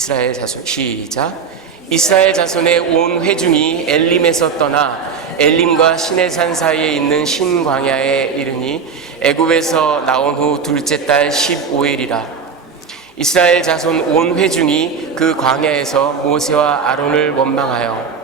이스라엘 자손, 시작. 이스라엘 자손의 온 회중이 엘림에서 떠나 엘림과 시내산 사이에 있는 신광야에 이르니 애굽에서 나온 후 둘째 달 15일이라. 이스라엘 자손 온 회중이 그 광야에서 모세와 아론을 원망하여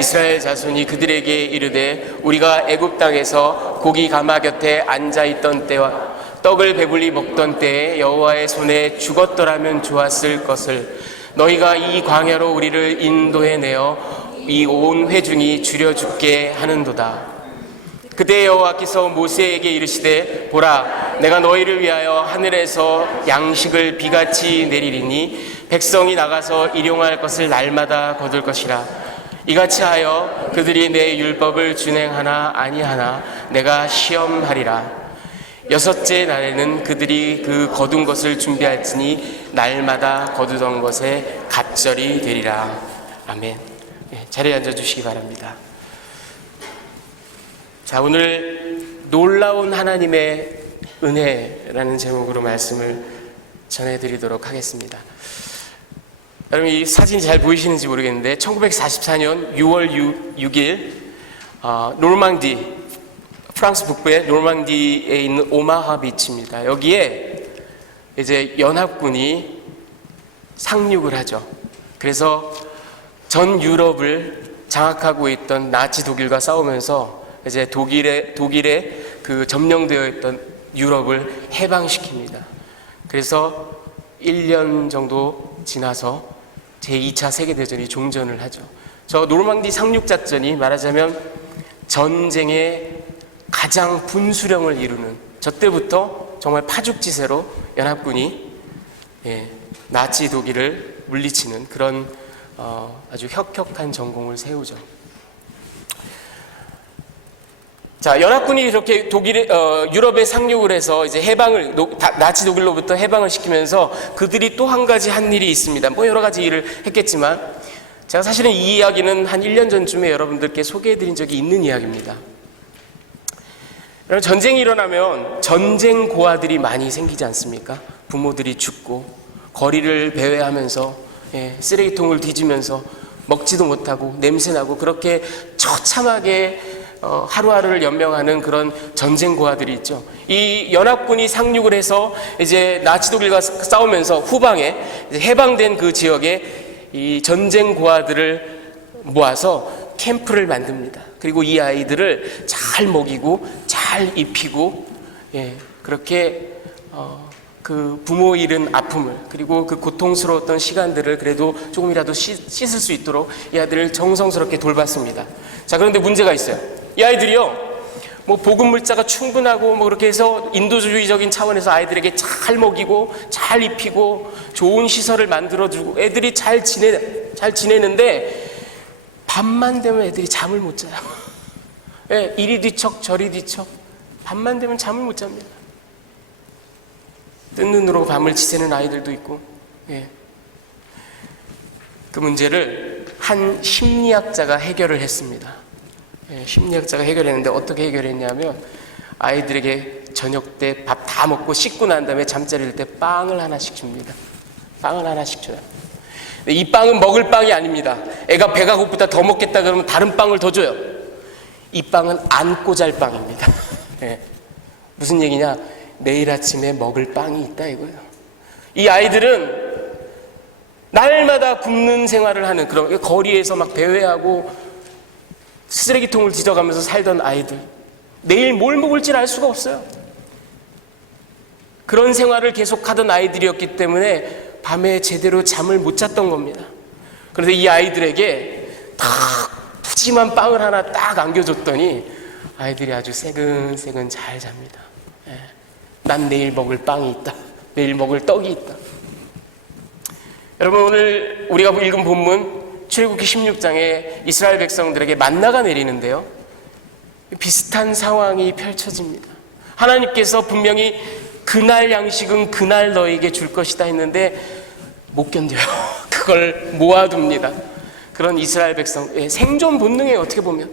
이스라엘 자손이 그들에게 이르되 우리가 애굽 땅에서 고기 가마 곁에 앉아 있던 때와 떡을 배불리 먹던 때에 여호와의 손에 죽었더라면 좋았을 것을 너희가 이 광야로 우리를 인도해 내어 이 온 회중이 죽여 죽게 하는도다. 그때 여호와께서 모세에게 이르시되 보라, 내가 너희를 위하여 하늘에서 양식을 비같이 내리리니 백성이 나가서 일용할 것을 날마다 거둘 것이라. 이같이 하여 그들이 내 율법을 준행하나 아니하나 내가 시험하리라. 여섯째 날에는 그들이 그 거둔 것을 준비할지니 날마다 거두던 것에 갑절이 되리라. 아멘. 자리에 앉아주시기 바랍니다. 자, 오늘 놀라운 하나님의 은혜라는 제목으로 말씀을 전해드리도록 하겠습니다. 여러분, 이 사진이 잘 보이시는지 모르겠는데 1944년 6월 6일 노르망디, 프랑스 북부의 노르망디에 있는 오마하 비치입니다. 여기에 이제 연합군이 상륙을 하죠. 그래서 전 유럽을 장악하고 있던 나치 독일과 싸우면서 이제 독일의 그 점령되어 있던 유럽을 해방시킵니다. 그래서 1년 정도 지나서 제2차 세계대전이 종전을 하죠. 저 노르망디 상륙작전이 말하자면 전쟁의 가장 분수령을 이루는, 저 때부터 정말 파죽지세로 연합군이 나치 독일을 물리치는 그런 아주 혁혁한 전공을 세우죠. 자, 연합군이 이렇게 유럽에 상륙을 해서 이제 해방을, 나치 독일로부터 해방을 시키면서 그들이 또 한 가지 한 일이 있습니다. 뭐 여러 가지 일을 했겠지만 제가 사실은 이 이야기는 한 1년 전쯤에 여러분들께 소개해드린 적이 있는 이야기입니다. 전쟁이 일어나면 전쟁 고아들이 많이 생기지 않습니까? 부모들이 죽고 거리를 배회하면서 쓰레기통을 뒤지면서 먹지도 못하고 냄새나고 그렇게 처참하게 하루하루를 연명하는 그런 전쟁 고아들이 있죠. 이 연합군이 상륙을 해서 이제 나치 독일과 싸우면서 후방에 이제 해방된 그 지역에 이 전쟁 고아들을 모아서 캠프를 만듭니다. 그리고 이 아이들을 잘 먹이고 잘 입히고 그렇게 그 부모 잃은 아픔을, 그리고 그 고통스러웠던 시간들을 그래도 조금이라도 씻을 수 있도록 이 아이들을 정성스럽게 돌봤습니다. 자, 그런데 문제가 있어요. 이 아이들이요, 뭐 복음 물자가 충분하고 뭐 그렇게 해서 인도주의적인 차원에서 아이들에게 잘 먹이고 잘 입히고 좋은 시설을 만들어주고 애들이 잘 지내는데 밤만 되면 애들이 잠을 못 자요. 이리 뒤척 저리 뒤척, 밤만 되면 잠을 못 잡니다. 뜬 눈으로 밤을 지새는 아이들도 있고. 그 문제를 한 심리학자가 해결을 했습니다. 심리학자가 해결했는데 어떻게 해결했냐면 아이들에게 저녁 때 밥 다 먹고 씻고 난 다음에 잠자리 들 때 빵을 하나씩 줍니다. 빵을 하나씩 줘요. 이 빵은 먹을 빵이 아닙니다. 애가 배가 고프다 더 먹겠다 그러면 다른 빵을 더 줘요. 이 빵은 안고 잘 빵입니다. 무슨 얘기냐? 내일 아침에 먹을 빵이 있다 이거예요. 이 아이들은 날마다 굶는 생활을 하는, 그런 거리에서 막 배회하고 쓰레기통을 뒤져가면서 살던 아이들, 내일 뭘 먹을지 알 수가 없어요. 그런 생활을 계속하던 아이들이었기 때문에 밤에 제대로 잠을 못 잤던 겁니다. 그런데 이 아이들에게 딱 푸짐한 빵을 하나 딱 안겨줬더니 아이들이 아주 새근새근 잘 잡니다. 난 내일 먹을 빵이 있다. 내일 먹을 떡이 있다. 여러분, 오늘 우리가 읽은 본문 출애굽기 16장에 이스라엘 백성들에게 만나가 내리는데요, 비슷한 상황이 펼쳐집니다. 하나님께서 분명히 그날 양식은 그날 너에게 줄 것이다 했는데 못 견뎌요. 그걸 모아둡니다. 그런 이스라엘 백성의 생존 본능에 어떻게 보면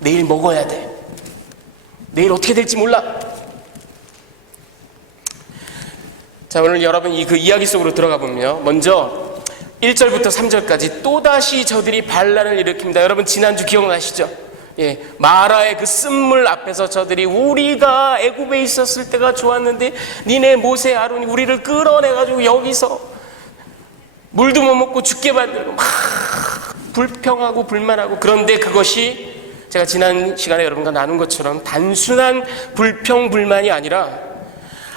내일 먹어야 돼. 내일 어떻게 될지 몰라. 자, 오늘 여러분 그 이야기 속으로 들어가 보면요, 먼저 1절부터 3절까지 또다시 저들이 반란을 일으킵니다. 여러분 지난주 기억나시죠? 예, 마라의 그 쓴물 앞에서 저들이 우리가 애굽에 있었을 때가 좋았는데 니네 모세 아론이 우리를 끌어내가지고 여기서 물도 못 먹고 죽게 만들고 막 불평하고 불만하고, 그런데 그것이 제가 지난 시간에 여러분과 나눈 것처럼 단순한 불평 불만이 아니라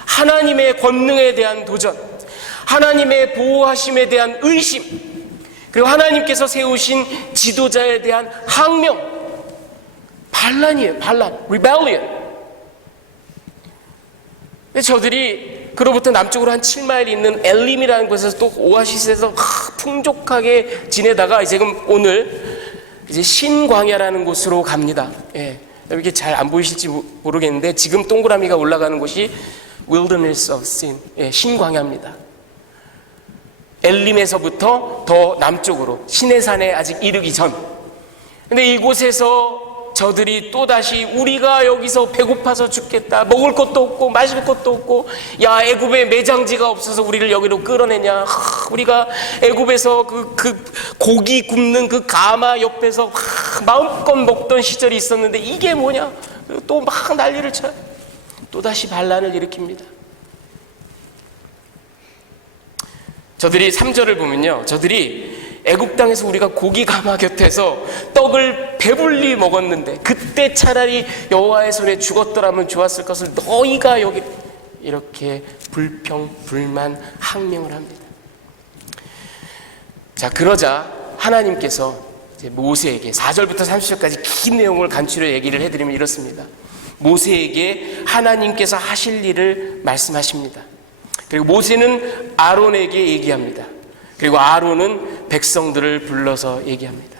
하나님의 권능에 대한 도전, 하나님의 보호하심에 대한 의심, 그리고 하나님께서 세우신 지도자에 대한 항명, 반란이에요. 반란, rebellion. 저들이 그로부터 남쪽으로 한 7마일 있는 엘림이라는 곳에서 또 오아시스에서 풍족하게 지내다가 지금 오늘 이제 신광야라는 곳으로 갑니다. 예, 이렇게 잘 안 보이실지 모르겠는데 지금 동그라미가 올라가는 곳이 Wilderness of Sin, 예, 신광야입니다. 엘림에서부터 더 남쪽으로 시내산에 아직 이르기 전. 근데 이곳에서 저들이 또다시 우리가 여기서 배고파서 죽겠다, 먹을 것도 없고 마실 것도 없고, 야 애굽에 매장지가 없어서 우리를 여기로 끌어내냐, 우리가 애굽에서 그 고기 굽는 그 가마 옆에서 마음껏 먹던 시절이 있었는데 이게 뭐냐, 또 막 난리를 쳐요. 또다시 반란을 일으킵니다. 저들이 3절을 보면요, 저들이 애굽 땅에서 우리가 고기 가마 곁에서 떡을 배불리 먹었는데 그때 차라리 여호와의 손에 죽었더라면 좋았을 것을 너희가 여기, 이렇게 불평, 불만, 항명을 합니다. 자, 그러자 하나님께서 이제 모세에게 4절부터 30절까지 긴 내용을 간추려 얘기를 해드리면 이렇습니다. 모세에게 하나님께서 하실 일을 말씀하십니다. 그리고 모세는 아론에게 얘기합니다. 그리고 아론은 백성들을 불러서 얘기합니다.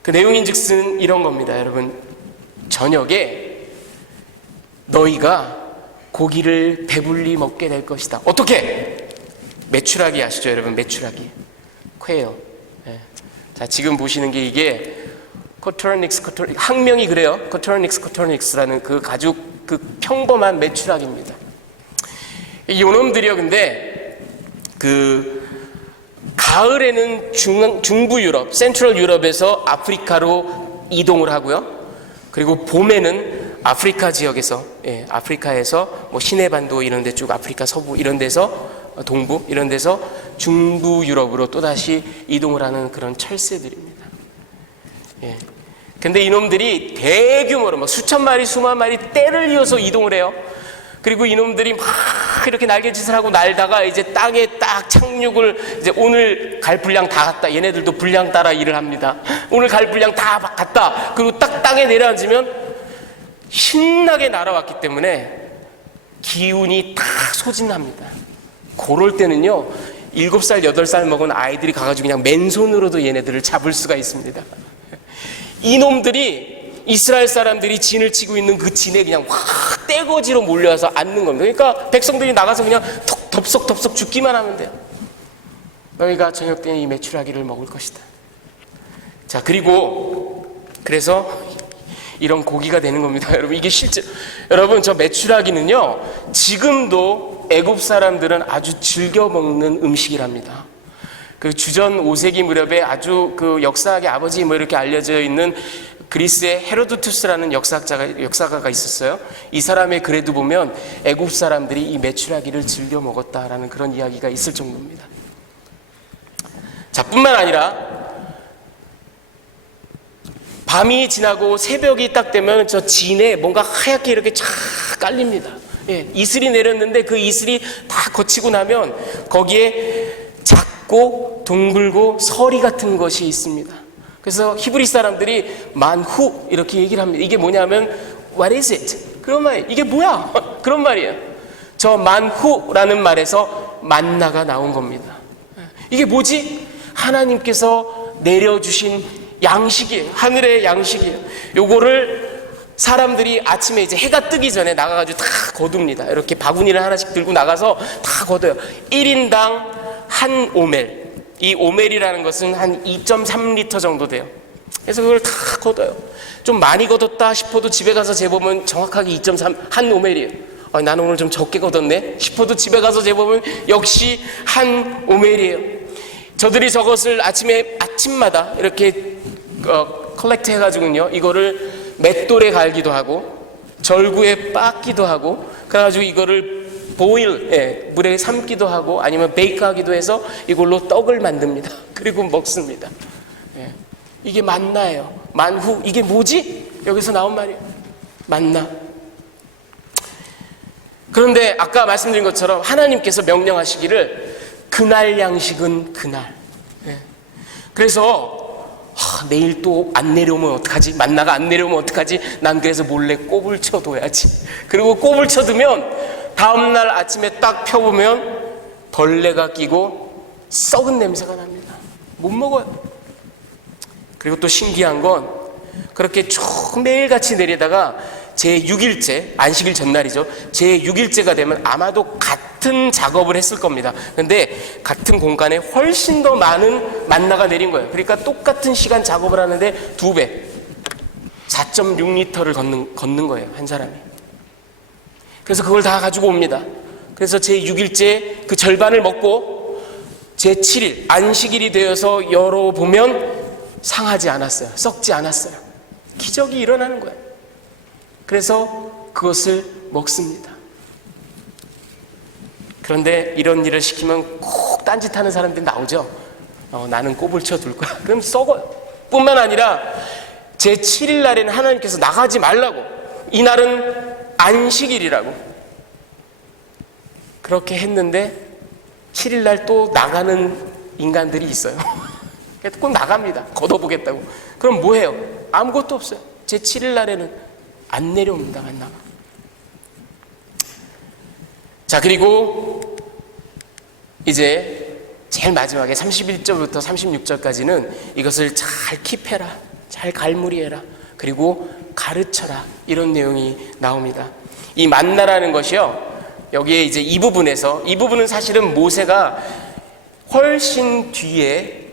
그 내용인즉슨 이런 겁니다. 여러분, 저녁에 너희가 고기를 배불리 먹게 될 것이다. 어떻게? 메추라기 아시죠, 여러분? 메추라기, 퀘어. 네. 자, 지금 보시는 게 이게 코터닉스, 학명이 그래요. 코터닉스라는 그 아주 그 평범한 메추라기입니다. 요놈들이요, 근데 그 가을에는 중부 유럽, 센트럴 유럽에서 아프리카로 이동을 하고요. 그리고 봄에는 아프리카 지역에서, 예, 아프리카에서 뭐 시내반도 이런 데 쭉, 아프리카 서부 이런 데서, 동부 이런 데서 중부 유럽으로 또다시 이동을 하는 그런 철새들입니다. 예. 근데 이놈들이 대규모로 막 수천 마리, 수만 마리 떼를 이어서 이동을 해요. 그리고 이놈들이 막 이렇게 날개짓을 하고 날다가 이제 땅에 딱 착륙을, 이제 오늘 갈 분량 다 갔다. 얘네들도 분량 따라 일을 합니다. 오늘 갈 분량 다 갔다. 그리고 딱 땅에 내려앉으면 신나게 날아왔기 때문에 기운이 다 소진합니다. 그럴 때는요, 7살, 8살 먹은 아이들이 가가지고 그냥 맨손으로도 얘네들을 잡을 수가 있습니다. 이놈들이 이스라엘 사람들이 진을 치고 있는 그 진에 그냥 확 떼거지로 몰려와서 앉는 겁니다. 그러니까 백성들이 나가서 그냥 덥석덥석 죽기만 하면 돼요. 너희가 저녁 때는 이 메추라기를 먹을 것이다. 자, 그리고 그래서 이런 고기가 되는 겁니다. 여러분, 이게 실제, 여러분, 저 메추라기는요, 지금도 애굽 사람들은 아주 즐겨 먹는 음식이랍니다. 그 주전 5세기 무렵에 아주 그 역사학의 아버지 뭐 이렇게 알려져 있는 그리스의 헤로도투스라는 역사가가 있었어요. 이 사람의 글에도 보면 애굽 사람들이 이 메추라기를 즐겨 먹었다라는 그런 이야기가 있을 정도입니다. 자, 뿐만 아니라 밤이 지나고 새벽이 딱 되면 저 진에 뭔가 하얗게 이렇게 쫙 깔립니다. 예, 이슬이 내렸는데 그 이슬이 다 거치고 나면 거기에 작고 둥글고 서리 같은 것이 있습니다. 그래서 히브리 사람들이 만후 이렇게 얘기를 합니다. 이게 뭐냐면 What is it? 그런 말, 이게 뭐야? 그런 말이에요. 저 만후라는 말에서 만나가 나온 겁니다. 이게 뭐지? 하나님께서 내려주신 양식이에요. 하늘의 양식이에요. 요거를 사람들이 아침에 이제 해가 뜨기 전에 나가가지고 다 거둡니다. 이렇게 바구니를 하나씩 들고 나가서 다 걷어요. 1인당 한 오멜. 이 오멜이라는 것은 한 2.3리터 정도 돼요. 그래서 그걸 다 걷어요. 좀 많이 걷었다 싶어도 집에 가서 재보면 정확하게 2.3, 한 오멜이에요. 나는 오늘 좀 적게 걷었네 싶어도 집에 가서 재보면 역시 한 오멜이에요. 저들이 저것을 아침마다 이렇게 컬렉트 해가지고요, 이거를 맷돌에 갈기도 하고 절구에 빻기도 하고, 그래가지고 이거를 물에 삶기도 하고 아니면 베이크 하기도 해서 이걸로 떡을 만듭니다. 그리고 먹습니다. 이게 만나예요. 만후. 이게 뭐지? 여기서 나온 말이에요. 만나. 그런데 아까 말씀드린 것처럼 하나님께서 명령하시기를 그날 양식은 그날. 그래서 내일 또 안 내려오면 어떡하지? 만나가 안 내려오면 어떡하지? 난 그래서 몰래 꼽을 쳐둬야지. 그리고 꼽을 쳐두면 다음날 아침에 딱 펴보면 벌레가 끼고 썩은 냄새가 납니다. 못 먹어요. 그리고 또 신기한 건 그렇게 쭉 매일같이 내리다가 제6일째, 안식일 전날이죠. 제6일째가 되면 아마도 같은 작업을 했을 겁니다. 근데 같은 공간에 훨씬 더 많은 만나가 내린 거예요. 그러니까 똑같은 시간 작업을 하는데 2배, 4.6리터를 걷는 거예요, 한 사람이. 그래서 그걸 다 가지고 옵니다. 그래서 제6일째 그 절반을 먹고 제7일, 안식일이 되어서 열어보면 상하지 않았어요. 썩지 않았어요. 기적이 일어나는 거예요. 그래서 그것을 먹습니다. 그런데 이런 일을 시키면 꼭 딴짓하는 사람들이 나오죠. 나는 꼽을 쳐둘 거야. 그럼 썩어요. 뿐만 아니라 제7일 날에는 하나님께서 나가지 말라고, 이날은 안식일이라고 그렇게 했는데 7일 날 또 나가는 인간들이 있어요. 꼭 나갑니다. 걷어보겠다고. 그럼 뭐해요? 아무것도 없어요. 제7일 날에는 안 내려옵니다, 만나가. 자, 그리고 이제 제일 마지막에 31절부터 36절까지는 이것을 잘 킵해라, 잘 갈무리해라, 그리고 가르쳐라, 이런 내용이 나옵니다. 이 만나라는 것이요, 여기에 이제 이 부분은 사실은 모세가 훨씬 뒤에,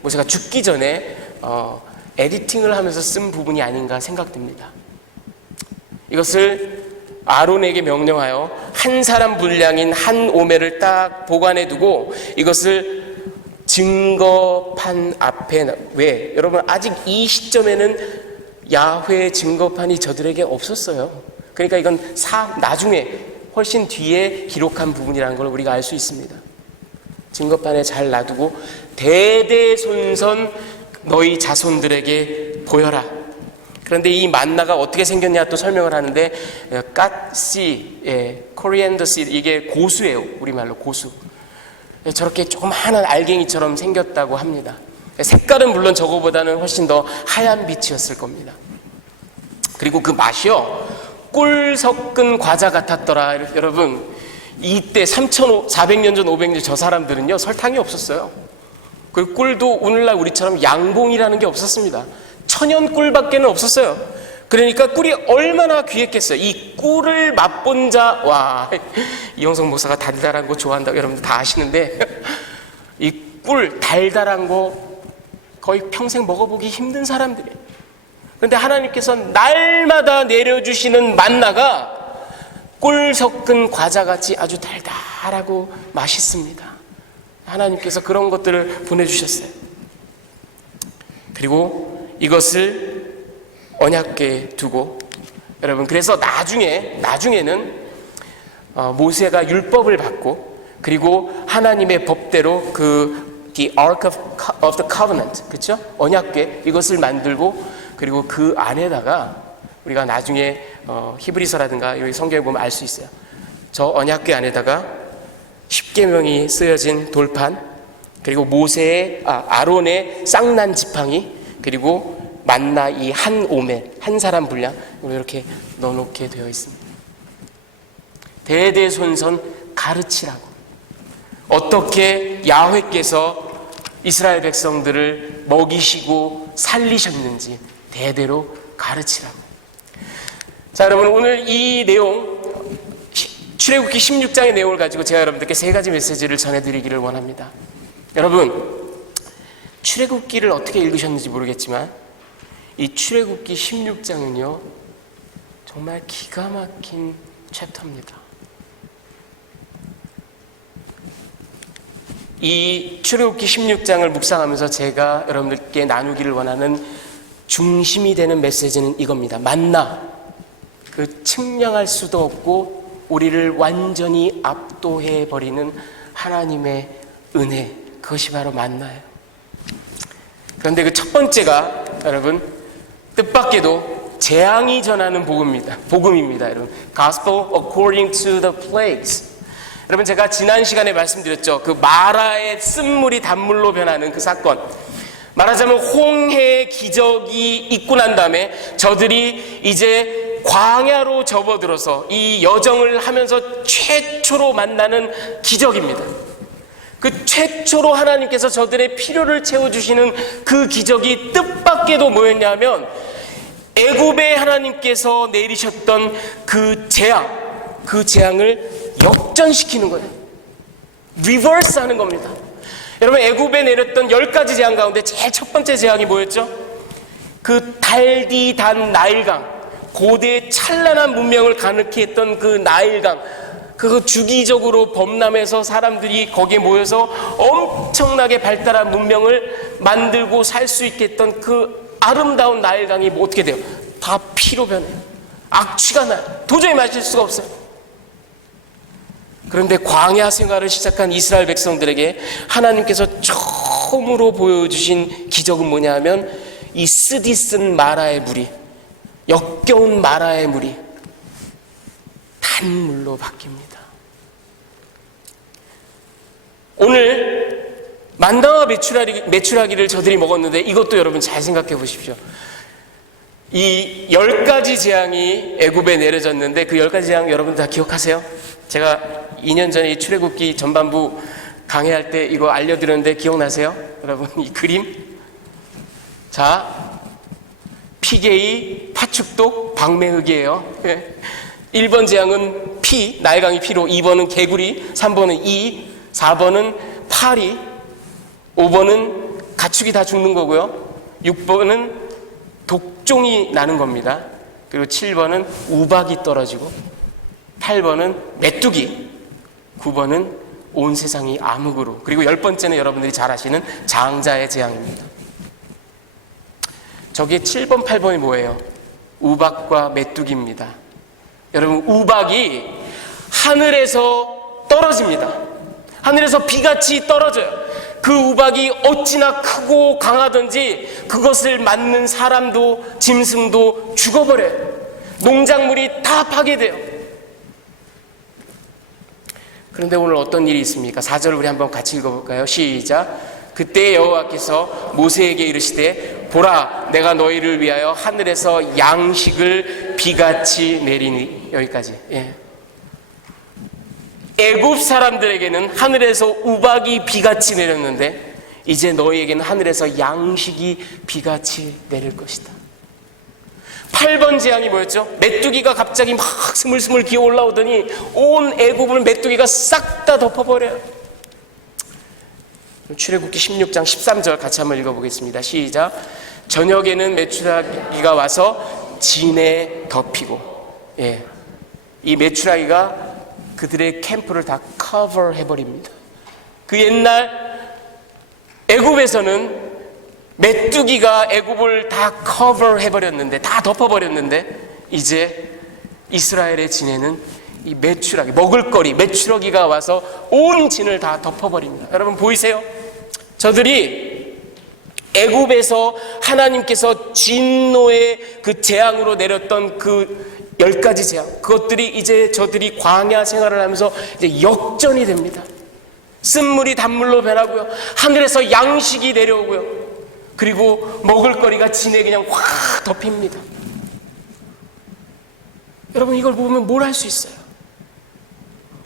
모세가 죽기 전에 에디팅을 하면서 쓴 부분이 아닌가 생각됩니다. 이것을 아론에게 명령하여 한 사람 분량인 한 오멜을 딱 보관해 두고 이것을 증거판 앞에, 왜? 여러분, 아직 이 시점에는 야훼 증거판이 저들에게 없었어요. 그러니까 이건 나중에 훨씬 뒤에 기록한 부분이라는 걸 우리가 알 수 있습니다. 증거판에 잘 놔두고 대대손손 너희 자손들에게 보여라. 그런데 이 만나가 어떻게 생겼냐 또 설명을 하는데, 갓씨, 코리앤더 씨, 이게 고수예요. 우리말로 고수. 저렇게 조그마한 알갱이처럼 생겼다고 합니다. 색깔은 물론 저거보다는 훨씬 더 하얀 빛이었을 겁니다. 그리고 그 맛이요, 꿀 섞은 과자 같았더라. 여러분, 이때 3,400년 전, 500년 저 사람들은요, 설탕이 없었어요. 그리고 꿀도 오늘날 우리처럼 양봉이라는 게 없었습니다. 천연 꿀밖에는 없었어요. 그러니까 꿀이 얼마나 귀했겠어요. 이 꿀을 맛본 자, 와, 이영석 목사가 달달한 거 좋아한다고 여러분들 다 아시는데, 이 꿀 달달한 거 거의 평생 먹어보기 힘든 사람들이에요. 그런데 하나님께서 날마다 내려주시는 만나가 꿀 섞은 과자같이 아주 달달하고 맛있습니다. 하나님께서 그런 것들을 보내주셨어요. 그리고 이것을 언약궤에 두고, 여러분, 그래서 나중에는 모세가 율법을 받고, 그리고 하나님의 법대로 the Ark of the Covenant, 그렇죠? 언약궤, 이것을 만들고, 그리고 그 안에다가 우리가 나중에 히브리서라든가 여기 성경에 보면 알 수 있어요. 저 언약궤 안에다가 십계명이 쓰여진 돌판, 그리고 아론의 쌍난 지팡이, 그리고 만나 이 한 오멜, 한 사람 분량, 이렇게 넣어놓게 되어 있습니다. 대대손손 가르치라고, 어떻게 야훼께서 이스라엘 백성들을 먹이시고 살리셨는지 대대로 가르치라고. 자, 여러분, 오늘 이 내용, 출애굽기 16장의 내용을 가지고 제가 여러분들께 3가지 메시지를 전해드리기를 원합니다. 여러분, 출애굽기를 어떻게 읽으셨는지 모르겠지만 이 출애굽기 16장은요, 정말 기가 막힌 챕터입니다. 이 출애굽기 16장을 묵상하면서 제가 여러분들께 나누기를 원하는 중심이 되는 메시지는 이겁니다. 만나, 그 측량할 수도 없고 우리를 완전히 압도해버리는 하나님의 은혜, 그것이 바로 만나예요. 그런데 그 첫 번째가 여러분 뜻밖에도 재앙이 전하는 복음입니다. 여러분, Gospel according to the plagues. 여러분, 제가 지난 시간에 말씀드렸죠. 그 마라의 쓴물이 단물로 변하는 그 사건. 말하자면 홍해의 기적이 있고 난 다음에 저들이 이제 광야로 접어들어서 이 여정을 하면서 최초로 만나는 기적입니다. 그 최초로 하나님께서 저들의 필요를 채워주시는 그 기적이 뜻밖에도 뭐였냐면 애굽에 하나님께서 내리셨던 그 재앙을 역전시키는 거예요. 리버스 하는 겁니다. 여러분, 애굽에 내렸던 10가지 재앙 가운데 제일 첫 번째 재앙이 뭐였죠? 그 달디단 나일강, 고대의 찬란한 문명을 가능케 했던 그 나일강, 그 주기적으로 범람해서 사람들이 거기에 모여서 엄청나게 발달한 문명을 만들고 살 수 있게 했던 그 아름다운 나일강이 뭐 어떻게 돼요? 다 피로 변해요. 악취가 나요. 도저히 마실 수가 없어요. 그런데 광야 생활을 시작한 이스라엘 백성들에게 하나님께서 처음으로 보여주신 기적은 뭐냐 하면 이 쓰디쓴 마라의 물이, 역겨운 마라의 물이 단물로 바뀝니다. 오늘 만나와 메추라기를 저들이 먹었는데 이것도 여러분 잘 생각해 보십시오. 이 10가지 재앙이 애굽에 내려졌는데 그 10가지 재앙 여러분 다 기억하세요? 제가 2년 전에 이 출애굽기 전반부 강의할 때 이거 알려드렸는데 기억나세요? 여러분, 이 그림. 자, 피게이, 파축독, 방매흑이에요. 1번 재앙은 피, 나일강이 피로, 2번은 개구리, 3번은 이, 4번은 파리, 5번은 가축이 다 죽는 거고요. 6번은 독종이 나는 겁니다. 그리고 7번은 우박이 떨어지고, 8번은 메뚜기, 9번은 온 세상이 암흑으로, 그리고 10번째는 여러분들이 잘 아시는 장자의 재앙입니다. 저게 7번, 8번이 뭐예요? 우박과 메뚜기입니다. 여러분, 우박이 하늘에서 떨어집니다. 하늘에서 비같이 떨어져요. 그 우박이 어찌나 크고 강하든지 그것을 맞는 사람도 짐승도 죽어버려요. 농작물이 다 파괴돼요. 그런데 오늘 어떤 일이 있습니까? 4절을 우리 한번 같이 읽어볼까요? 시작. 그때 여호와께서 모세에게 이르시되 보라, 내가 너희를 위하여 하늘에서 양식을 비같이 내리니. 여기까지. 애굽 사람들에게는 하늘에서 우박이 비같이 내렸는데 이제 너희에게는 하늘에서 양식이 비같이 내릴 것이다. 8번 재앙이 뭐였죠? 메뚜기가 갑자기 막 스물스물 기어 올라오더니 온 애굽을 메뚜기가 싹 다 덮어버려요. 출애굽기 16장 13절 같이 한번 읽어보겠습니다. 시작. 저녁에는 메추라기가 와서 진에 덮이고, 이 메추라기가 그들의 캠프를 다 커버해버립니다. 그 옛날 애굽에서는 메뚜기가 애굽을 다 커버해버렸는데, 다 덮어버렸는데, 이제 이스라엘의 진에는 이 메추라기, 먹을거리, 메추라기가 와서 온 진을 다 덮어버립니다. 여러분 보이세요? 저들이 애굽에서 하나님께서 진노의 그 재앙으로 내렸던 그 10가지 재앙, 그것들이 이제 저들이 광야 생활을 하면서 이제 역전이 됩니다. 쓴물이 단물로 변하고요, 하늘에서 양식이 내려오고요, 그리고 먹을거리가 진에 그냥 확 덮입니다. 여러분, 이걸 보면 뭘 할 수 있어요?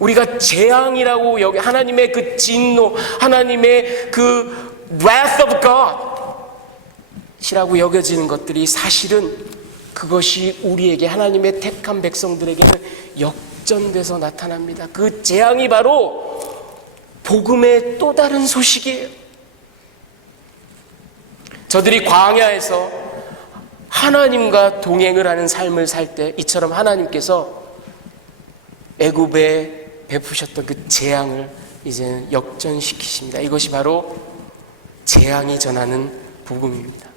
우리가 재앙이라고 여기 하나님의 그 진노, 하나님의 그 wrath of God이라고 여겨지는 것들이 사실은 그것이 우리에게, 하나님의 택한 백성들에게는 역전돼서 나타납니다. 그 재앙이 바로 복음의 또 다른 소식이에요. 저들이 광야에서 하나님과 동행을 하는 삶을 살 때 이처럼 하나님께서 애굽에 베푸셨던 그 재앙을 이제는 역전시키십니다. 이것이 바로 재앙이 전하는 복음입니다.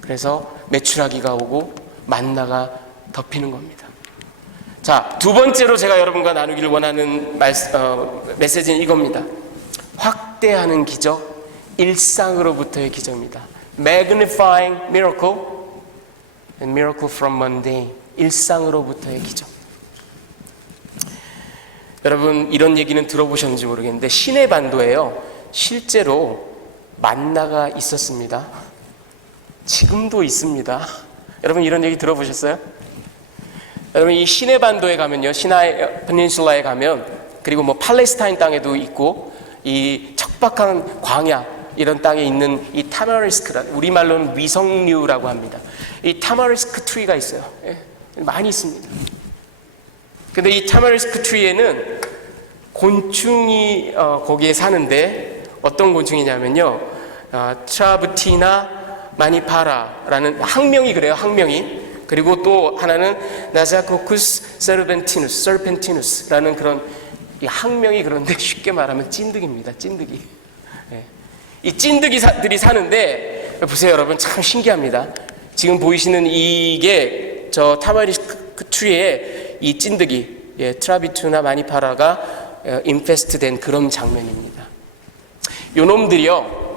그래서 메추라기가 오고 만나가 덮이는 겁니다. 자, 두 번째로 제가 여러분과 나누기를 원하는 메시지는 이겁니다. 확대하는 기적, 일상으로부터의 기적입니다. Magnifying miracle and miracle from mundane. 일상으로부터의 기적. 여러분 이런 얘기는 들어보셨는지 모르겠는데 시내 반도에요 실제로 만나가 있었습니다. 지금도 있습니다. 여러분 이런 얘기 들어보셨어요? 여러분 이 시내 반도에 가면요, 시나이 페닌슐라에 가면, 그리고 뭐 팔레스타인 땅에도 있고 이 척박한 광야 이런 땅에 있는 이 타마리스크라, 우리말로는 위성류라고 합니다. 이 타마리스크 트리가 있어요. 예, 많이 있습니다. 근데 이 타마리스크 트리에는 곤충이 거기에 사는데 어떤 곤충이냐면요, 트라브티나 마니파라라는 학명이 그래요. 학명이. 그리고 또 하나는 나자코쿠스 서펜티누스라는 그런 이 학명이, 그런데 쉽게 말하면 찐득입니다. 찐득이. 네. 이 찐득이들이 사는데 보세요 여러분, 참 신기합니다. 지금 보이시는 이게 저 타마리스크 트리에 이 찐득이, 예, 트라비투나 마니파라가 인페스트된 그런 장면입니다. 요 놈들이요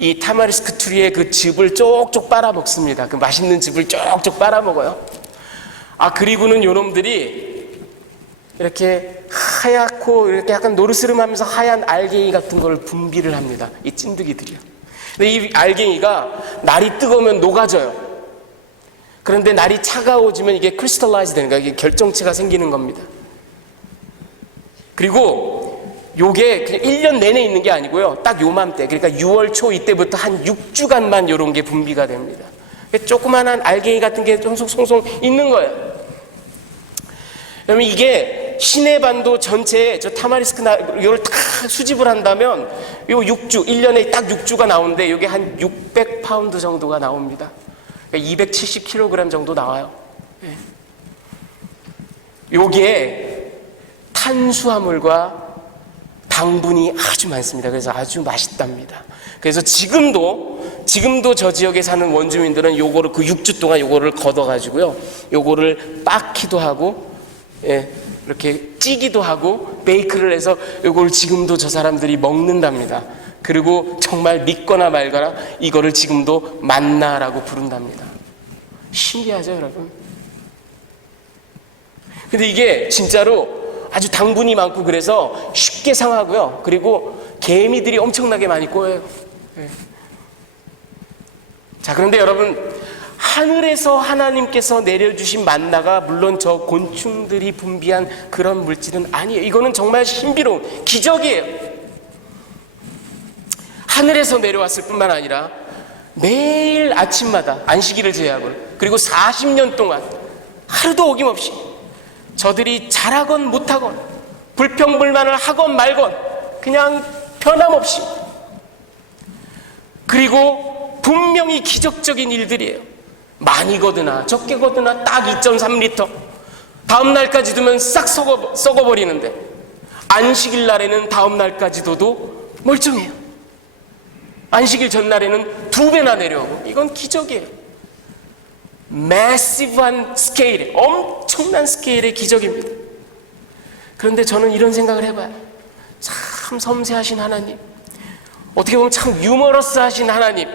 이 타마리스크 트리의 그 즙을 쪽쪽 빨아먹습니다. 그 맛있는 즙을 쪽쪽 빨아먹어요. 그리고는 요 놈들이 이렇게 하얗고 이렇게 약간 노르스름하면서 하얀 알갱이 같은 걸 분비를 합니다. 이 찐득이들이요. 근데 이 알갱이가 날이 뜨거우면 녹아져요. 그런데 날이 차가워지면 이게 크리스탈라이즈 되는 거예요. 이게 결정체가 생기는 겁니다. 그리고 요게 그냥 1년 내내 있는 게 아니고요, 딱 요맘때, 그러니까 6월 초 이때부터 한 6주간만 요런 게 분비가 됩니다. 조그만한 알갱이 같은 게 송송 있는 거예요. 그러면 이게 시내반도 전체에 저 타마리스크나 이걸 다 수집을 한다면 요 6주, 1년에 딱 6주가 나오는데 요게 한 600파운드 정도가 나옵니다. 그러니까 270kg 정도 나와요. 요게 탄수화물과 당분이 아주 많습니다. 그래서 아주 맛있답니다. 그래서 지금도 저 지역에 사는 원주민들은 요거를 그 6주 동안 요거를 걷어가지고요, 요거를 빻기도 하고, 예, 이렇게 찌기도 하고 베이크를 해서 요걸 지금도 저 사람들이 먹는답니다. 그리고 정말 믿거나 말거나 이거를 지금도 만나라고 부른답니다. 신기하죠 여러분? 근데 이게 진짜로 아주 당분이 많고 그래서 쉽게 상하고요. 그리고 개미들이 엄청나게 많이 꼬여요. 네. 자, 그런데 여러분, 하늘에서 하나님께서 내려주신 만나가 물론 저 곤충들이 분비한 그런 물질은 아니에요. 이거는 정말 신비로운 기적이에요. 하늘에서 내려왔을 뿐만 아니라 매일 아침마다 안식일을 제외하고, 그리고 40년 동안 하루도 어김없이 저들이 잘하건 못하건, 불평불만을 하건 말건 그냥 변함없이, 그리고 분명히 기적적인 일들이에요. 많이 거드나 적게 거드나 딱 2.3리터, 다음 날까지 두면 싹 썩어버리는데 안식일 날에는 다음 날까지 둬도 멀쩡해요. 안식일 전날에는 2배나 내려오고, 이건 기적이에요. 매시브한 스케일의, 엄청난 스케일의 기적입니다. 그런데 저는 이런 생각을 해봐요. 참 섬세하신 하나님, 어떻게 보면 참 유머러스하신 하나님,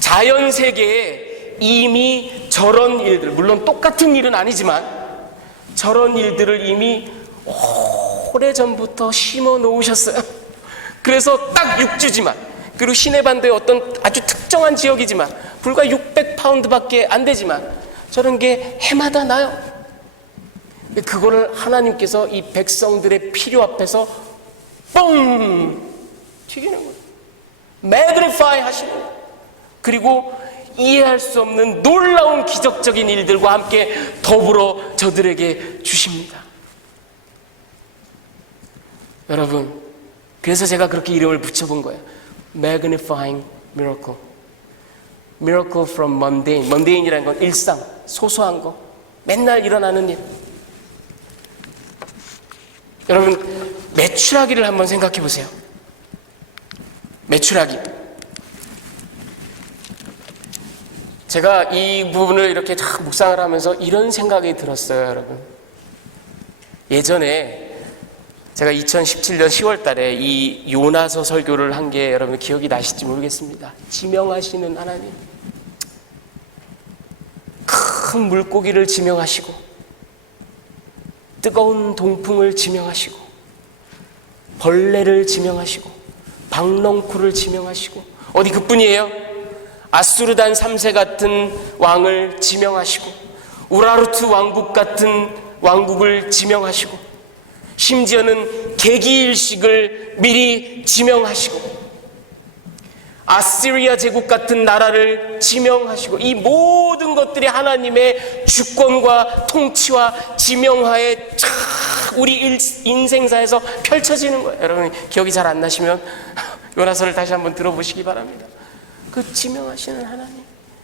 자연 세계에 이미 저런 일들, 물론 똑같은 일은 아니지만 저런 일들을 이미 오래전부터 심어 놓으셨어요. 그래서 딱 6주지만, 그리고 시내반도의 어떤 아주 특정한 지역이지만 불과 600파운드밖에 안 되지만 저런 게 해마다 나요. 그거를 하나님께서 이 백성들의 필요 앞에서 뻥 튀기는 거예요. 매그니파이 하시는 거예요. 그리고 이해할 수 없는 놀라운 기적적인 일들과 함께 더불어 저들에게 주십니다. 여러분, 그래서 제가 그렇게 이름을 붙여본 거예요. Magnifying miracle. Miracle from mundane. mundane이라는 건 일상, 소소한 거, 맨날 일어나는 일. 여러분, 메추라기를 한번 생각해 보세요. 메추라기. 제가 이 부분을 이렇게 딱 묵상을 하면서 이런 생각이 들었어요, 여러분. 예전에 제가 2017년 10월 달에 이 요나서 설교를 한 게 여러분 기억이 나실지 모르겠습니다. 지명하시는 하나님. 큰 물고기를 지명하시고, 뜨거운 동풍을 지명하시고, 벌레를 지명하시고, 박넝쿨을 지명하시고, 어디 그뿐이에요? 아수르단 3세 같은 왕을 지명하시고, 우라르트 왕국 같은 왕국을 지명하시고, 심지어는 계기일식을 미리 지명하시고, 아시리아 제국 같은 나라를 지명하시고, 이 모든 것들이 하나님의 주권과 통치와 지명하에 쫙 우리 인생사에서 펼쳐지는 거예요. 여러분 기억이 잘 안 나시면 요나서를 다시 한번 들어보시기 바랍니다. 그 지명하시는 하나님,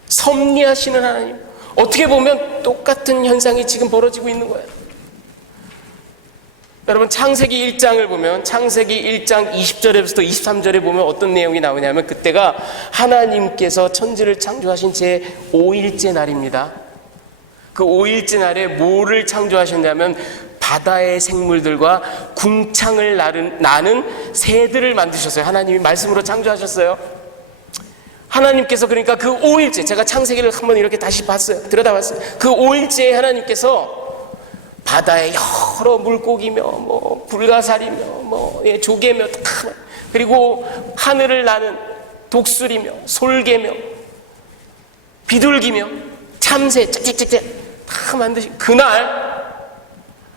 섭리하시는 하나님, 어떻게 보면 똑같은 현상이 지금 벌어지고 있는 거예요. 여러분 창세기 1장을 보면, 창세기 1장 20절에부터 23절에 보면 어떤 내용이 나오냐면, 그때가 하나님께서 천지를 창조하신 제 5일째 날입니다. 그 5일째 날에 뭐를 창조하셨냐면 바다의 생물들과 궁창을 나는 새들을 만드셨어요. 하나님이 말씀으로 창조하셨어요. 하나님께서 그러니까 그 5일째, 제가 창세기를 한번 이렇게 다시 봤어요. 들여다봤어요. 그 5일째에 하나님께서 바다의 여러 물고기며 뭐 불가사리며 뭐 조개며 다, 그리고 하늘을 나는 독수리며 솔개며 비둘기며 참새 짹짹짹짹 다 만드신 그날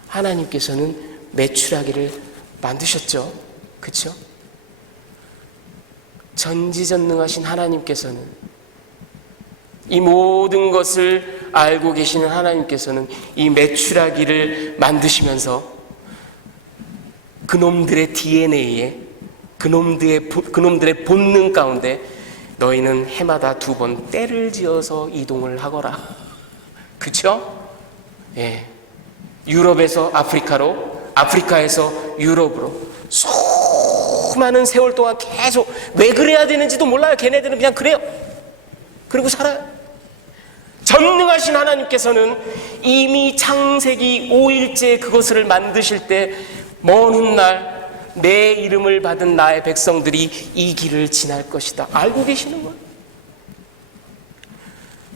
하나님께서는 메추라기를 만드셨죠. 그렇죠? 전지전능하신 하나님께서는, 이 모든 것을 알고 계시는 하나님께서는 이 메추라기를 만드시면서 그놈들의 DNA에, 그놈들의 본능 가운데 너희는 해마다 2번 때를 지어서 이동을 하거라. 그쵸? 예. 유럽에서 아프리카로, 아프리카에서 유럽으로 수많은 세월 동안 계속, 왜 그래야 되는지도 몰라요. 걔네들은 그냥 그래요. 그리고 살아요. 전능하신 하나님께서는 이미 창세기 5일째 그것을 만드실 때 먼 훗날 내 이름을 받은 나의 백성들이 이 길을 지날 것이다 알고 계시는 거예요.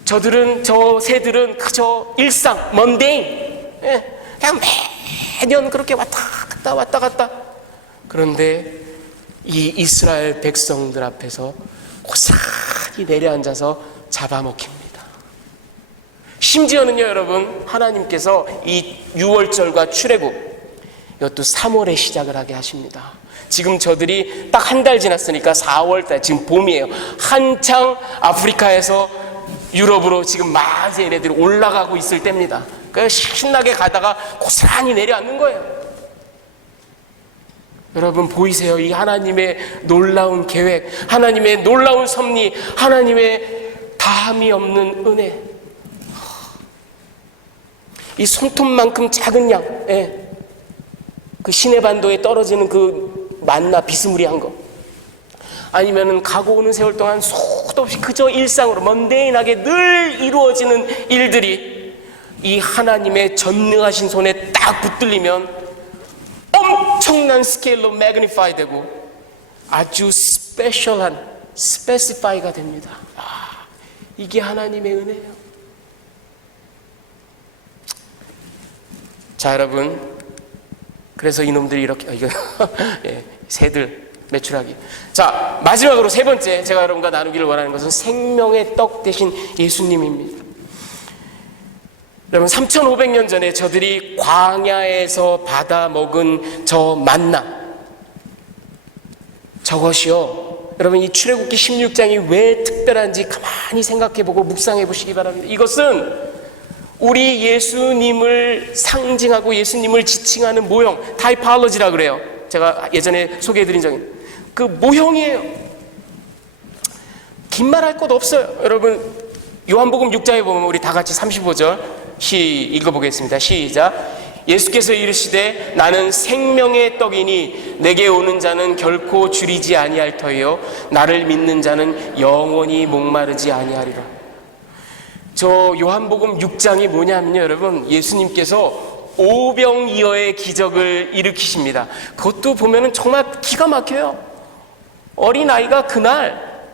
저 새들은 그저 일상, 먼데인, 그냥 매년 그렇게 왔다 갔다. 그런데 이 이스라엘 백성들 앞에서 고스란히 내려앉아서 잡아먹힙니다. 심지어는요, 여러분, 하나님께서 이 6월절과 출애굽, 이것도 3월에 시작을 하게 하십니다. 지금 저들이 딱 한 달 지났으니까 4월달, 지금 봄이에요. 한창 아프리카에서 유럽으로 지금 막 얘네들이 올라가고 있을 때입니다. 그래서 신나게 가다가 고스란히 내려앉는 거예요. 여러분 보이세요? 이 하나님의 놀라운 계획, 하나님의 놀라운 섭리, 하나님의 다함이 없는 은혜. 이 손톱만큼 작은 양, 그 시내반도에 떨어지는 그 만나 비스무리한 거, 아니면은 가고 오는 세월 동안 수도 없이 그저 일상으로 먼데인하게 늘 이루어지는 일들이 이 하나님의 전능하신 손에 딱 붙들리면 엄청난 스케일로 매그니파이 되고 아주 스페셜한 스페시파이가 됩니다. 이게 하나님의 은혜예요. 자, 여러분, 그래서 이놈들이 이렇게 새들, 메추라기. 자, 마지막으로 세 번째 제가 여러분과 나누기를 원하는 것은 생명의 떡 대신 예수님입니다. 여러분, 3,500년 전에 저들이 광야에서 받아 먹은 저 만나, 저것이요, 여러분, 이 출애굽기 16장이 왜 특별한지 가만히 생각해보고 묵상해 보시기 바랍니다. 이것은 우리 예수님을 상징하고 예수님을 지칭하는 모형, 타이팔로지라 그래요. 제가 예전에 소개해드린 적이 그 모형이에요. 긴 말 할 것 없어요. 여러분, 요한복음 6장에 보면 우리 다 같이 35절 읽어보겠습니다. 시작. 예수께서 이르시되 나는 생명의 떡이니 내게 오는 자는 결코 줄이지 아니할 터이요 나를 믿는 자는 영원히 목마르지 아니하리라. 저 요한복음 6장이 뭐냐면요, 여러분, 예수님께서 오병이어의 기적을 일으키십니다. 그것도 보면은 정말 기가 막혀요. 어린아이가 그날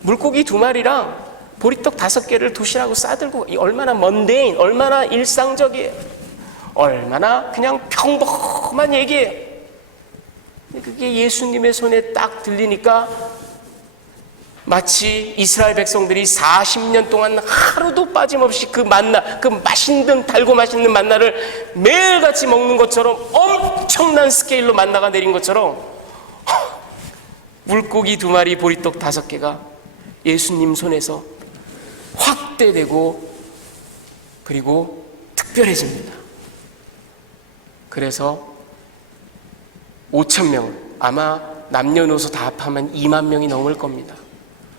물고기 2마리랑 보리떡 5개를 도시락으로 싸들고, 얼마나 먼데인, 얼마나 일상적이에요. 얼마나 그냥 평범한 얘기예요. 그게 예수님의 손에 딱 들리니까 마치 이스라엘 백성들이 40년 동안 하루도 빠짐없이 그 만나, 그 맛있는, 달고 맛있는 만나를 매일같이 먹는 것처럼, 엄청난 스케일로 만나가 내린 것처럼 물고기 2마리, 보리떡 5개가 예수님 손에서 확대되고 그리고 특별해집니다. 그래서 5,000명을, 아마 남녀노소 다 합하면 2만 명이 넘을 겁니다.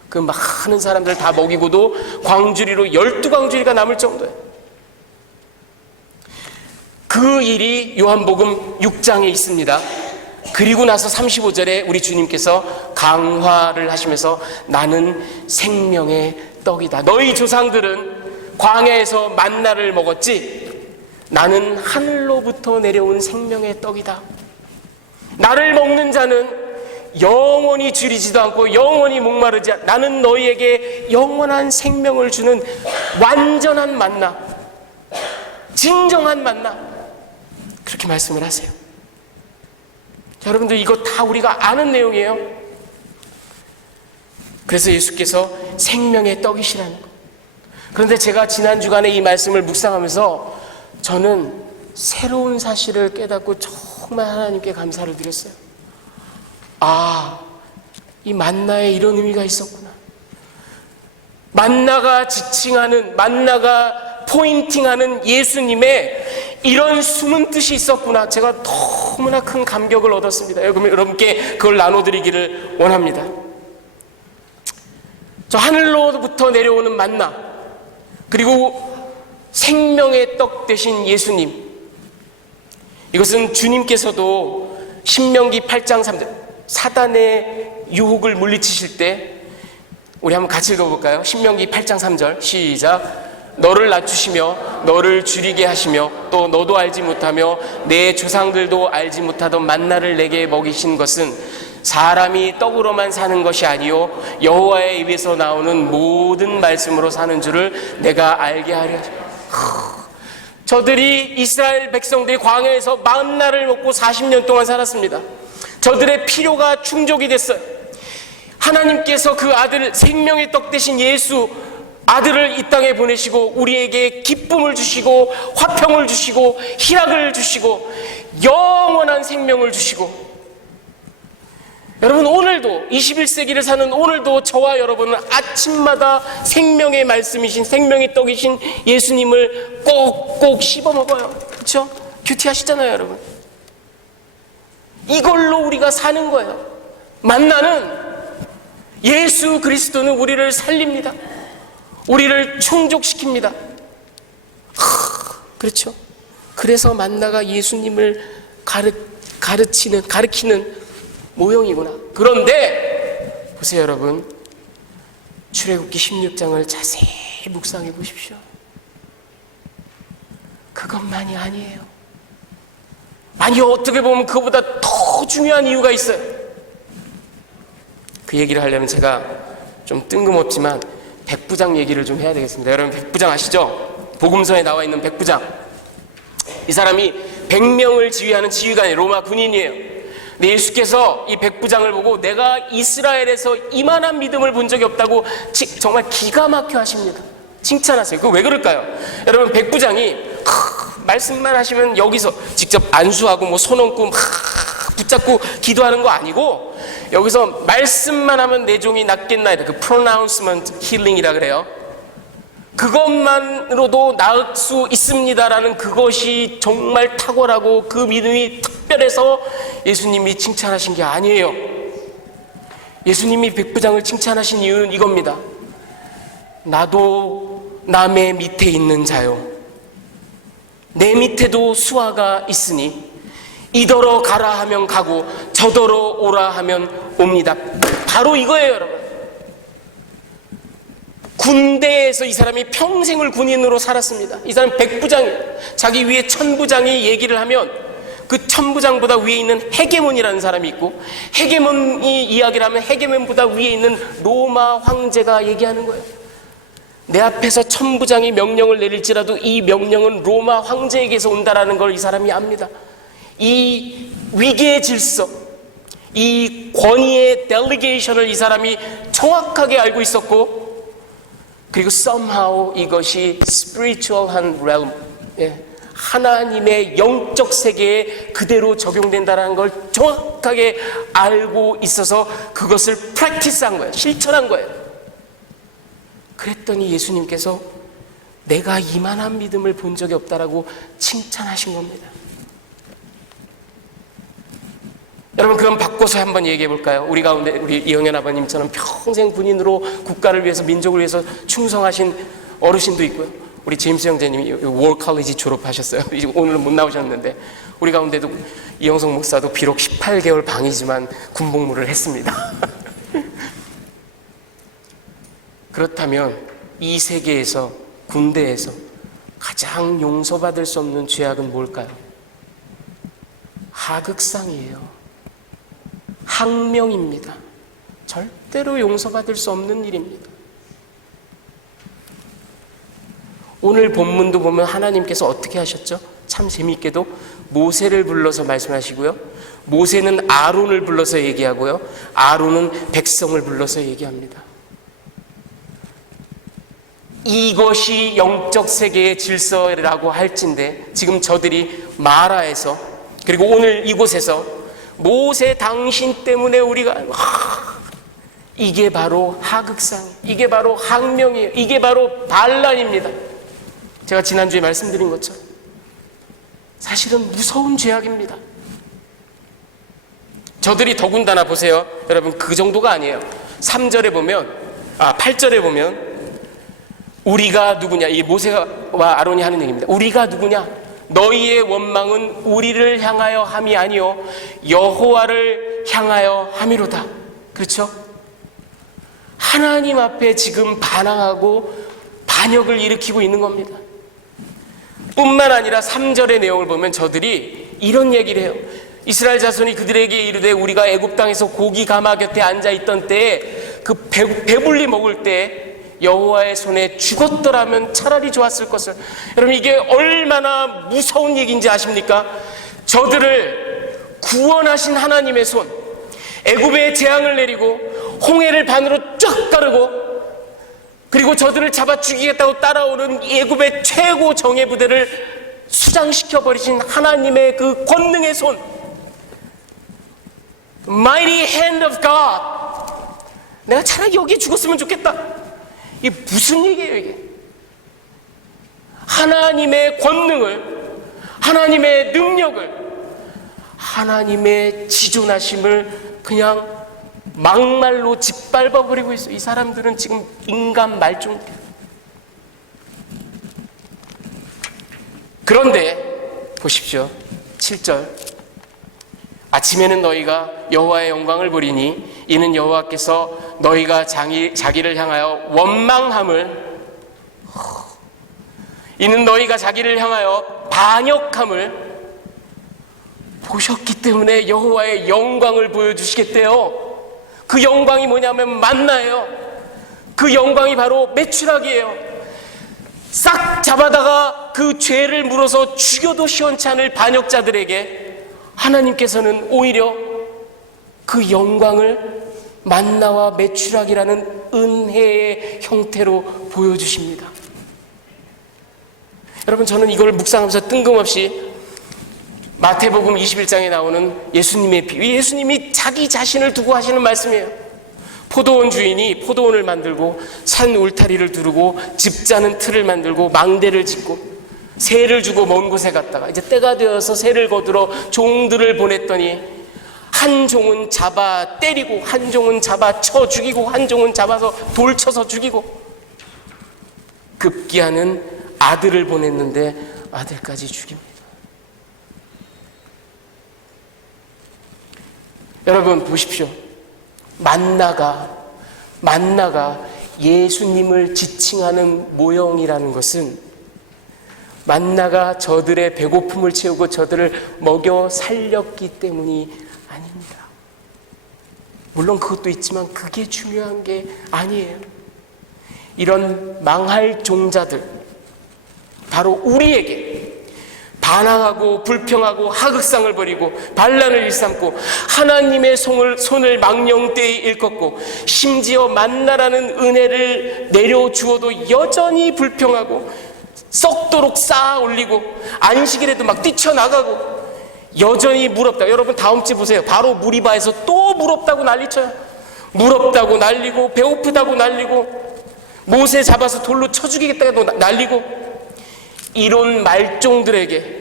그 많은 사람들 다 먹이고도 광주리로 12광주리가 남을 정도예요. 그 일이 요한복음 6장에 있습니다. 그리고 나서 35절에 우리 주님께서 강화를 하시면서 나는 생명의 떡이다. 너희 조상들은 광야에서 만나를 먹었지, 나는 하늘로부터 내려온 생명의 떡이다. 나를 먹는 자는 영원히 줄이지도 않고 영원히 목마르지 않고 나는 너희에게 영원한 생명을 주는 완전한 만나, 진정한 만나, 그렇게 말씀을 하세요. 자, 여러분들, 이거 다 우리가 아는 내용이에요. 그래서 예수께서 생명의 떡이시라는 것. 그런데 제가 지난 주간에 이 말씀을 묵상하면서 저는 새로운 사실을 깨닫고 정말 하나님께 감사를 드렸어요. 아, 이 만나에 이런 의미가 있었구나. 만나가 지칭하는, 만나가 포인팅하는 예수님의 이런 숨은 뜻이 있었구나. 제가 너무나 큰 감격을 얻었습니다. 여러분께 그걸 나눠드리기를 원합니다. 저 하늘로부터 내려오는 만나, 그리고 생명의 떡 되신 예수님, 이것은 주님께서도 신명기 8장 3절 사단의 유혹을 물리치실 때, 우리 한번 같이 읽어볼까요? 신명기 8장 3절 시작. 너를 낮추시며 너를 줄이게 하시며 또 너도 알지 못하며 내 조상들도 알지 못하던 만나를 내게 먹이신 것은 사람이 떡으로만 사는 것이 아니요 여호와의 입에서 나오는 모든 말씀으로 사는 줄을 내가 알게 하려 하십니다. 저들이, 이스라엘 백성들이 광야에서 만나를 먹고 40년 동안 살았습니다. 저들의 필요가 충족이 됐어요. 하나님께서 그 아들, 생명의 떡 대신 예수 아들을 이 땅에 보내시고 우리에게 기쁨을 주시고 화평을 주시고 희락을 주시고 영원한 생명을 주시고, 여러분, 오늘도 21세기를 사는 오늘도 저와 여러분은 아침마다 생명의 말씀이신, 생명의 떡이신 예수님을 꼭꼭 씹어 먹어요. 그렇죠? 큐티하시잖아요, 여러분. 이걸로 우리가 사는 거예요. 만나는, 예수 그리스도는 우리를 살립니다. 우리를 충족시킵니다. 그렇죠? 그래서 만나가 예수님을 가르치는 모형이구나. 그런데 보세요, 여러분, 출애굽기 16장을 자세히 묵상해 보십시오. 그것만이 아니에요. 아니, 어떻게 보면 그거보다 더 중요한 이유가 있어요. 그 얘기를 하려면 제가 좀 뜬금없지만 백부장 얘기를 좀 해야 되겠습니다. 여러분, 백부장 아시죠? 복음서에 나와 있는 백부장. 이 사람이 100명을 지휘하는 지휘관이에요. 로마 군인이에요. 근데 예수께서 이 백부장을 보고 내가 이스라엘에서 이만한 믿음을 본 적이 없다고 정말 기가 막혀 하십니다. 칭찬하세요. 그거 왜 그럴까요? 여러분, 백부장이 말씀만 하시면 여기서 직접 안수하고 뭐 손 얹고 막 붙잡고 기도하는 거 아니고, 여기서 말씀만 하면 내 종이 낫겠나이다. 그 pronouncement healing이라 그래요. 그것만으로도 나을 수 있습니다라는 그것이 정말 탁월하고 그 믿음이 특별해서 예수님이 칭찬하신 게 아니에요. 예수님이 백부장을 칭찬하신 이유는 이겁니다. 나도 남의 밑에 있는 자요. 내 밑에도 수하가 있으니 이더러 가라 하면 가고 저더러 오라 하면 옵니다. 바로 이거예요, 여러분. 군대에서 이 사람이 평생을 군인으로 살았습니다. 이 사람 백부장이에요. 자기 위에 천부장이 얘기를 하면 그 천부장보다 위에 있는 헤게몬이라는 사람이 있고, 헤게몬이 이야기를 하면 헤게몬보다 위에 있는 로마 황제가 얘기하는 거예요. 내 앞에서 천부장이 명령을 내릴지라도 이 명령은 로마 황제에게서 온다라는 걸 이 사람이 압니다. 이 위계의 질서, 이 권위의 델리게이션을 이 사람이 정확하게 알고 있었고, 그리고 somehow 이것이 spiritual한 realm, 하나님의 영적 세계에 그대로 적용된다는 걸 정확하게 알고 있어서 그것을 practice한 거예요. 실천한 거예요. 그랬더니 예수님께서 내가 이만한 믿음을 본 적이 없다라고 칭찬하신 겁니다. 여러분, 그럼 바꿔서 한번 얘기해 볼까요? 우리 가운데 우리 이영현 아버님처럼 평생 군인으로 국가를 위해서, 민족을 위해서 충성하신 어르신도 있고요. 우리 제임스 형제님이 월 컬리지 졸업하셨어요. 오늘은 못 나오셨는데, 우리 가운데도 이영석 목사도 비록 18개월 방이지만 군복무를 했습니다. 그렇다면 이 세계에서, 군대에서 가장 용서받을 수 없는 죄악은 뭘까요? 하극상이에요. 항명입니다. 절대로 용서받을 수 없는 일입니다. 오늘 본문도 보면 하나님께서 어떻게 하셨죠? 참 재미있게도 모세를 불러서 말씀하시고요, 모세는 아론을 불러서 얘기하고요, 아론은 백성을 불러서 얘기합니다. 이것이 영적 세계의 질서라고 할진데, 지금 저들이 마라에서, 그리고 오늘 이곳에서 모세 당신 때문에 우리가 이게 바로 하극상, 이게 바로 항명이에요. 이게 바로 반란입니다. 제가 지난주에 말씀드린 것처럼 사실은 무서운 죄악입니다. 저들이 더군다나 보세요, 여러분, 그 정도가 아니에요. 3절에 보면, 8절에 보면 우리가 누구냐, 이 모세와 아론이 하는 얘기입니다. 우리가 누구냐? 너희의 원망은 우리를 향하여 함이 아니요 여호와를 향하여 함이로다. 그렇죠? 하나님 앞에 지금 반항하고 반역을 일으키고 있는 겁니다. 뿐만 아니라 3절의 내용을 보면 저들이 이런 얘기를 해요. 이스라엘 자손이 그들에게 이르되 우리가 애굽 땅에서 고기 가마 곁에 앉아있던 때에 그 배불리 먹을 때 여호와의 손에 죽었더라면 차라리 좋았을 것을. 여러분, 이게 얼마나 무서운 얘기인지 아십니까? 저들을 구원하신 하나님의 손, 애굽에 재앙을 내리고 홍해를 반으로 쫙 가르고, 그리고 저들을 잡아 죽이겠다고 따라오는 애굽의 최고 정예 부대를 수장시켜 버리신 하나님의 그 권능의 손, Mighty hand of God. 내가 차라리 여기에 죽었으면 좋겠다. 이게 무슨 얘기예요, 이게? 하나님의 권능을, 하나님의 능력을, 하나님의 지존하심을 그냥 막말로 짓밟아버리고 있어요. 이 사람들은 지금 인간 말종이에요. 그런데 보십시오, 7절. 아침에는 너희가 여호와의 영광을 보리니 이는 여호와께서 너희가 자기를 향하여 원망함을, 이는 너희가 자기를 향하여 반역함을 보셨기 때문에 여호와의 영광을 보여주시겠대요. 그 영광이 뭐냐면 만나예요. 그 영광이 바로 매출하기예요. 싹 잡아다가 그 죄를 물어서 죽여도 시원치 않을 반역자들에게 하나님께서는 오히려 그 영광을 만나와 매출하기라는 은혜의 형태로 보여주십니다. 여러분, 저는 이걸 묵상하면서 뜬금없이 마태복음 21장에 나오는 예수님의 비유, 예수님이 자기 자신을 두고 하시는 말씀이에요. 포도원 주인이 포도원을 만들고 산 울타리를 두르고 집 짜는 틀을 만들고 망대를 짓고 새를 주고 먼 곳에 갔다가 이제 때가 되어서 새를 거두러 종들을 보냈더니 한 종은 잡아 때리고 한 종은 잡아 쳐 죽이고 한 종은 잡아서 돌 쳐서 죽이고, 급기야는 아들을 보냈는데 아들까지 죽입니다. 여러분 보십시오. 만나가 예수님을 지칭하는 모형이라는 것은 만나가 저들의 배고픔을 채우고 저들을 먹여 살렸기 때문이 아닙니다. 물론 그것도 있지만 그게 중요한 게 아니에요. 이런 망할 종자들, 바로 우리에게 반항하고 불평하고 하극상을 벌이고 반란을 일삼고 하나님의 손을 망령되이 일컫고 심지어 만나라는 은혜를 내려주어도 여전히 불평하고 썩도록 쌓아 올리고 안식일에도 막 뛰쳐나가고 여전히 물없다. 여러분 다음 주 보세요. 바로 무리바에서 또 물없다고 난리쳐요. 물없다고 난리고 배고프다고 난리고 모세 잡아서 돌로 쳐 죽이겠다고 난리고 이런 말종들에게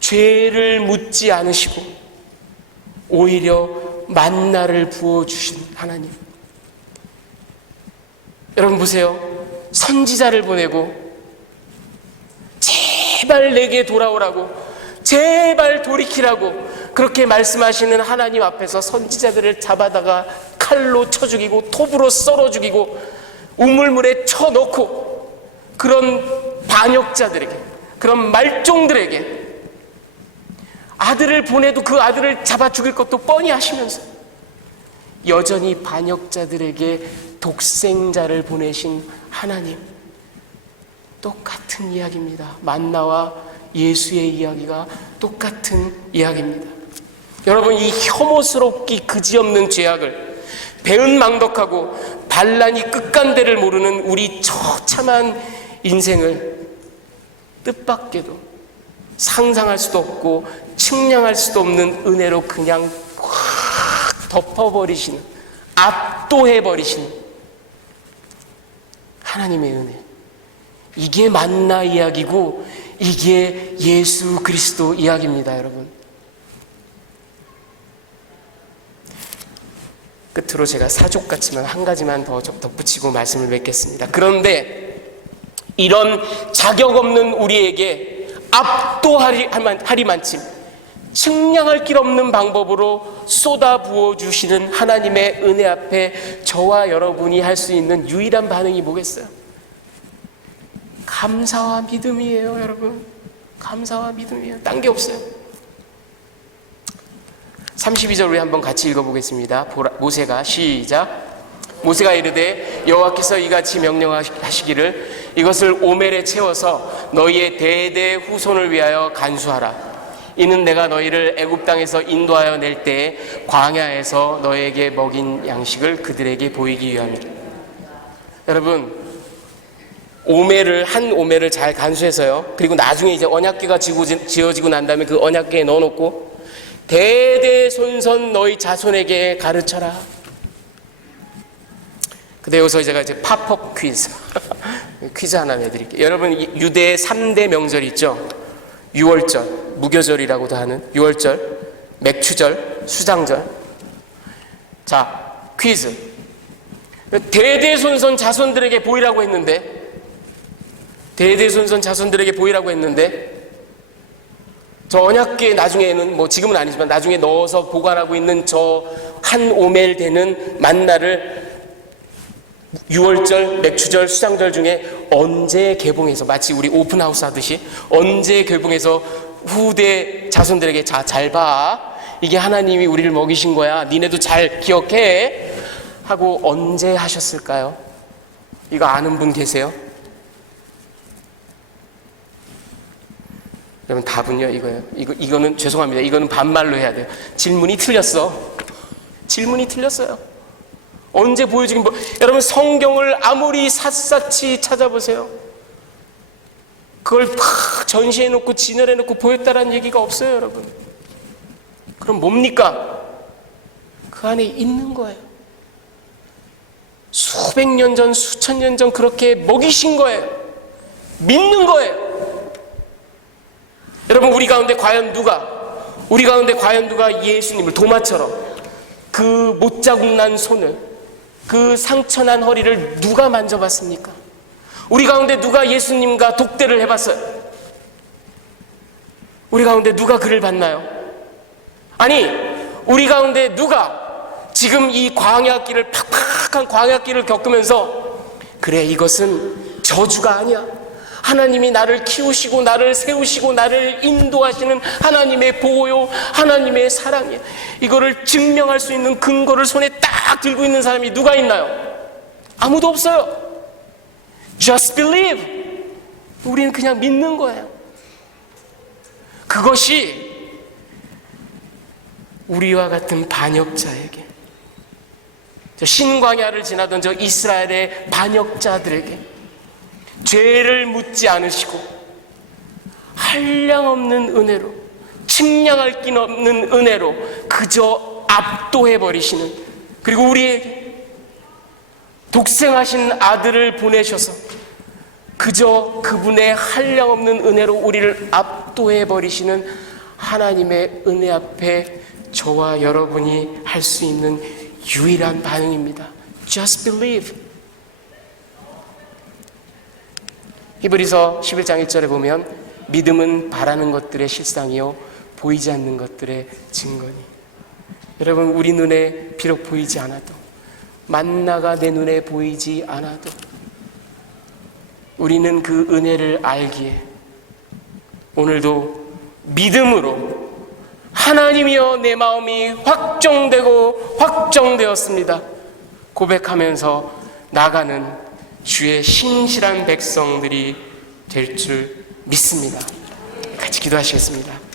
죄를 묻지 않으시고 오히려 만나를 부어주신 하나님. 여러분 보세요. 선지자를 보내고 제발 내게 돌아오라고, 제발 돌이키라고 그렇게 말씀하시는 하나님 앞에서 선지자들을 잡아다가 칼로 쳐 죽이고 톱으로 썰어 죽이고 우물물에 쳐넣고 그런 반역자들에게, 그런 말종들에게 아들을 보내도 그 아들을 잡아 죽일 것도 뻔히 하시면서 여전히 반역자들에게 독생자를 보내신 하나님. 똑같은 이야기입니다. 만나와 예수의 이야기가 똑같은 이야기입니다. 여러분, 이 혐오스럽기 그지없는 죄악을 배은망덕하고 반란이 끝간데를 모르는 우리 처참한 인생을 뜻밖에도 상상할 수도 없고 측량할 수도 없는 은혜로 그냥 확 덮어버리시는, 압도해버리시는 하나님의 은혜. 이게 만나 이야기고 이게 예수 그리스도 이야기입니다. 여러분, 끝으로 제가 사족 같지만 한 가지만 더 덧붙이고 말씀을 맺겠습니다. 그런데 이런 자격 없는 우리에게 압도하리만침 측량할 길 없는 방법으로 쏟아 부어주시는 하나님의 은혜 앞에 저와 여러분이 할 수 있는 유일한 반응이 뭐겠어요? 감사와 믿음이에요. 여러분, 감사와 믿음이에요. 딴 게 없어요. 32절 우리 한번 같이 읽어보겠습니다. 모세가 시작. 모세가 이르되 여호와께서 이같이 명령하시기를 이것을 오멜에 채워서 너희의 대대 후손을 위하여 간수하라. 이는 내가 너희를 애굽 땅에서 인도하여 낼 때에 광야에서 너희에게 먹인 양식을 그들에게 보이기 위함이라. 여러분, 한 오멜을 잘 간수해서요. 그리고 나중에 이제 언약궤가 지어지고 난 다음에 그 언약궤에 넣어놓고 대대손손 너희 자손에게 가르쳐라. 근데 여기서 제가 이제 팝업 퀴즈 퀴즈 하나 내드릴게요. 여러분, 유대의 3대 명절이 있죠. 유월절, 무교절이라고도 하는 유월절, 맥추절, 수장절. 자, 퀴즈. 대대손손 자손들에게 보이라고 했는데 저 언약궤 나중에는, 뭐 지금은 아니지만 나중에 넣어서 보관하고 있는 저 한 오멜 되는 만나를 유월절, 맥추절, 수장절 중에 언제 개봉해서, 마치 우리 오픈하우스 하듯이 언제 개봉해서 후대 자손들에게 자, 잘 봐, 이게 하나님이 우리를 먹이신 거야, 니네도 잘 기억해 하고 언제 하셨을까요? 이거 아는 분 계세요? 여러분, 답은요 이거예요. 이거는 죄송합니다. 이거는 반말로 해야 돼요. 질문이 틀렸어요. 언제 보여주긴 여러분, 성경을 아무리 샅샅이 찾아보세요. 그걸 팍 전시해놓고 진열해놓고 보였다라는 얘기가 없어요. 여러분, 그럼 뭡니까? 그 안에 있는 거예요. 수백 년 전, 수천 년 전 그렇게 먹이신 거예요. 믿는 거예요. 여러분, 우리 가운데 과연 누가 예수님을 도마처럼 그 못자국 난 손을, 그 상처난 허리를 누가 만져봤습니까? 우리 가운데 누가 예수님과 독대를 해봤어요? 우리 가운데 누가 그를 봤나요? 아니, 우리 가운데 누가 지금 이 광야길을, 팍팍한 광야길을 겪으면서 그래, 이것은 저주가 아니야, 하나님이 나를 키우시고 나를 세우시고 나를 인도하시는 하나님의 보호요, 하나님의 사랑이야, 이거를 증명할 수 있는 근거를 손에 딱 들고 있는 사람이 누가 있나요? 아무도 없어요. Just believe. 우리는 그냥 믿는 거예요. 그것이 우리와 같은 반역자에게, 저 신광야를 지나던 저 이스라엘의 반역자들에게 죄를 묻지 않으시고 한량없는 은혜로, 측량할 길 없는 은혜로 그저 압도해버리시는, 그리고 우리에게 독생하신 아들을 보내셔서 그저 그분의 한량없는 은혜로 우리를 압도해버리시는 하나님의 은혜 앞에 저와 여러분이 할 수 있는 유일한 반응입니다. Just believe. 히브리서 11장 1절에 보면 믿음은 바라는 것들의 실상이요 보이지 않는 것들의 증거니. 여러분, 우리 눈에 비록 보이지 않아도, 만나가 내 눈에 보이지 않아도 우리는 그 은혜를 알기에 오늘도 믿음으로 하나님이여 내 마음이 확정되고 확정되었습니다 고백하면서 나가는 주의 신실한 백성들이 될 줄 믿습니다. 같이 기도하시겠습니다.